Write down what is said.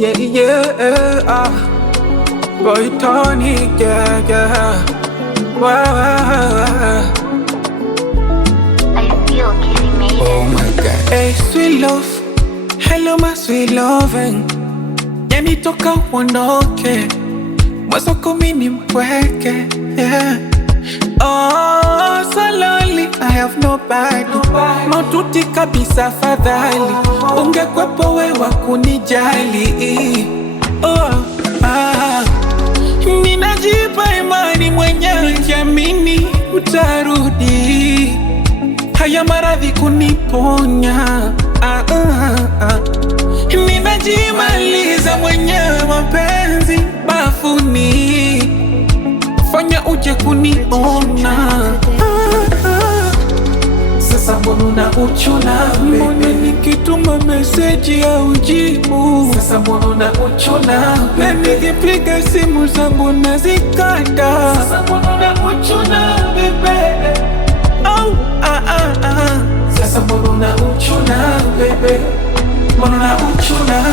yeah, yeah. Boy Tony, yeah, yeah. Wow. I feel Kitty made Oh it. my God. Hey, sweet love, hello my sweet loving. Yani toka uondoke, mwanzo kumi ni mpweke, yeah. Oh, so lonely, I have nobody. Maututi kabisa fadhali, ungekwepo wewa kunijali. Oh, ninajipa imani mwenyewe, nikiamini utarudi. Haya maradhi kuniponya, ninajimaliza mwenyewe mapenzi bafuni, fanya uje kuniona. Sasa mbona uchuna bebe? Mbona nikituma meseji ya ujibu? Sasa mbona uchuna bebe? Nikipiga simu zangu nazikata. Sasa mbona uchuna bebe? Oh, Sasa mbona uchuna bebe? Mbona uchuna?